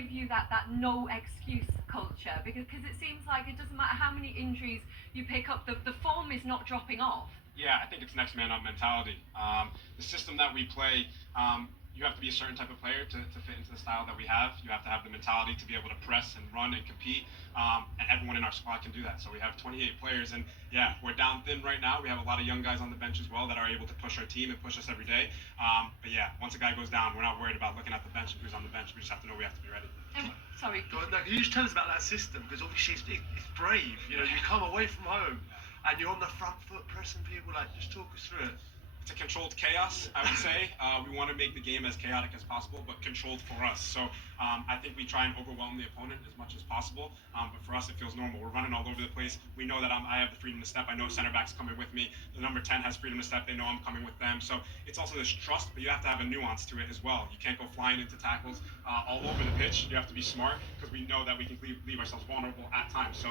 Give you that no excuse culture, because it seems like it doesn't matter how many injuries you pick up, the form is not dropping off. Yeah, I think it's next man up mentality. The system that we play, you have to be a certain type of player to fit into the style that we have. You have to have the mentality to be able to press and run and compete, and everyone in our squad can do that. So we have 28 players, and yeah, we're down thin right now. We have a lot of young guys on the bench as well that are able to push our team and push us every day. But yeah, once a guy goes down, we're not worried about looking at the bench and who's on the bench. We just have to know we have to be ready. Sorry. No, can you just tell us about that system? Because obviously it's brave. You know, you come away from home and you're on the front foot pressing people. Like, just talk us through it. It's a controlled chaos, I would say. We want to make the game as chaotic as possible, but controlled for us. So I think we try and overwhelm the opponent as much as possible. But for us, it feels normal. We're running all over the place. We know that I have the freedom to step. I know center back's coming with me. The number 10 has freedom to step. They know I'm coming with them. So it's also this trust, but you have to have a nuance to it as well. You can't go flying into tackles all over the pitch. You have to be smart because we know that we can leave ourselves vulnerable at times. So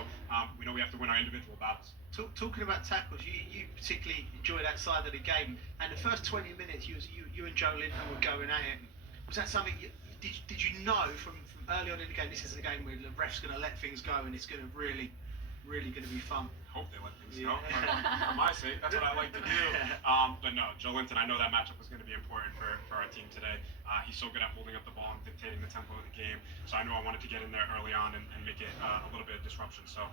we know we have to win our individual battles. Talking about tackles, you particularly enjoy that side of the game. And the first 20 minutes, you and Joe Linton were going at it. Was that something? Did you know from early on in the game, this is a game where the ref's going to let things go and it's going to really going to be fun? Hope they let things go. For my sake, that's what I like to do. But no, Joe Linton, I know that matchup was going to be important for our team today. He's so good at holding up the ball and dictating the tempo of the game. So I knew I wanted to get in there early on and make it a little bit of disruption. So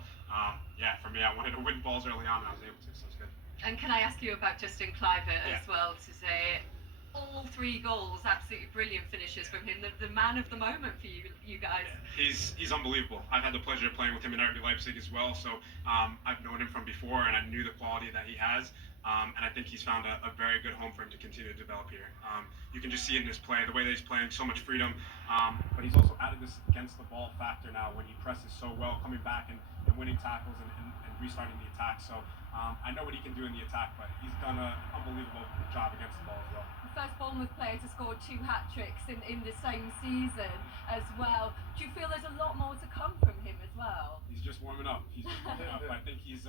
yeah, for me, I wanted to win balls early on, and I was able to. So it's good. And can I ask you about Justin Kluivert as well today? All 3 goals, absolutely brilliant finishes from him. The man of the moment for you guys. He's unbelievable. I've had the pleasure of playing with him in RB Leipzig as well. So I've known him from before, and I knew the quality that he has. And I think he's found a very good home for him to continue to develop here. You can just see it in his play, the way that he's playing, so much freedom. But he's also added this against the ball factor now when he presses so well, coming back and winning tackles and restarting the attack. So I know what he can do in the attack, but he's done an unbelievable job against the ball as well. The first Bournemouth player to score 2 hat-tricks in the same season as well. Do you feel there's a lot more to come from him as well? He's just warming up. I think he's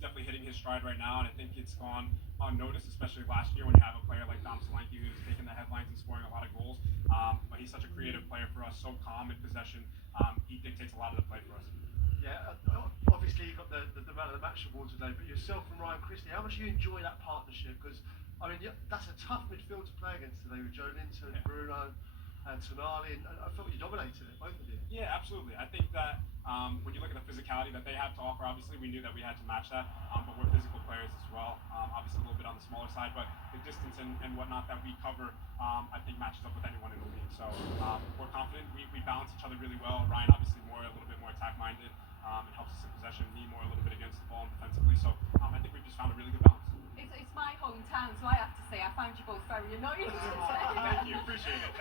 definitely hitting his stride right now, and I think it's gone unnoticed, especially last year when you have a player like Dom Solanke who's taking the headlines and scoring a lot of goals. But he's such a creative player for us, so calm in possession. He dictates a lot of the play for us. Yeah, obviously you've got the man of the match award today, but yourself and Ryan Christie, how much do you enjoy that partnership? Because I mean, that's a tough midfield to play against today with Joe Linton, Bruno, and Tonali, and I felt you dominated it, both of you. Yeah, absolutely. I think that when you look at the physicality that they have to offer, obviously we knew that we had to match that, but we're physical players as well. Obviously a little bit on the smaller side, but the distance and whatnot that we cover, I think matches up with anyone in the league. So we're confident. We balance each other really well. Ryan obviously a little bit more attack-minded. It helps us in possession, me more a little bit against the ball and defensively. So I think we've just found a really good balance. It's my hometown, so I have to say I found you both very annoying today. Thank you, appreciate it.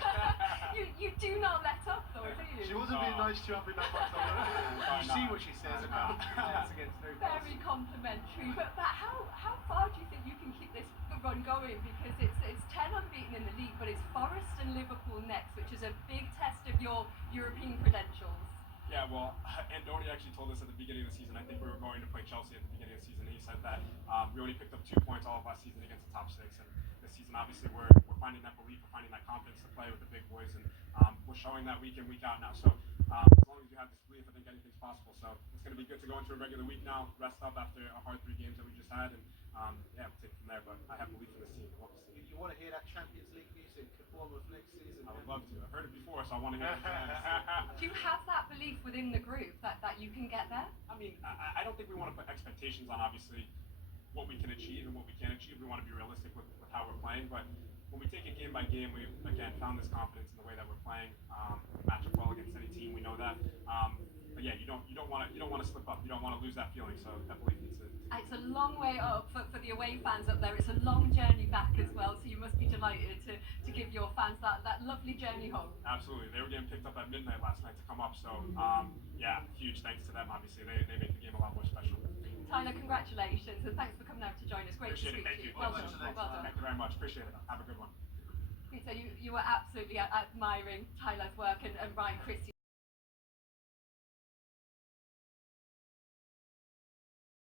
you do not let up though, do you? She wasn't being nice to you up in that much. You see what she says about us against Newcastle. Very complimentary. But how far do you think you can keep this run going? Because it's 10 unbeaten in the league, but it's Forest and Liverpool next, which is a big test of your European credentials. Yeah, well, Andoni actually told us at the beginning of the season, I think we were going to play Chelsea at the beginning of the season, and he said that we only picked up 2 points all of last season against the top 6, and this season obviously we're finding that belief, we're finding that confidence to play with the big boys, and we're showing that week in, week out now. So as long as you have this belief, I think anything's possible. So it's going to be good to go into a regular week now, rest up after a hard 3 games that we just had, and yeah, we'll take it from there, but I have belief in this team. You want to hear that Champions League music for Bournemouth next season? I would love to. I've heard it before, so I want to hear it again. Do you have that belief within the group that you can get there? I mean, I don't think we want to put expectations on, obviously, what we can achieve and what we can't achieve. We want to be realistic with how we're playing, but when we take it game by game, we've, again, found this confidence in the way that we're playing. Match up well against any team, we know that. But yeah, you don't want to slip up. You don't want to lose that feeling, so that belief needs to... It's a long way up for the away fans up there. It's a long journey back as well, so you must be delighted to give your fans that lovely journey home. Absolutely. They were getting picked up at midnight last night to come up, so yeah, huge thanks to them, obviously. They make the game a lot more special. Tyler, congratulations, and thanks for coming out to join us. Great Appreciate to speak it. Thank to you. you. Well done. Thank you very much. Appreciate it. Have a good one. Peter, you were absolutely admiring Tyler's work, and Ryan Christie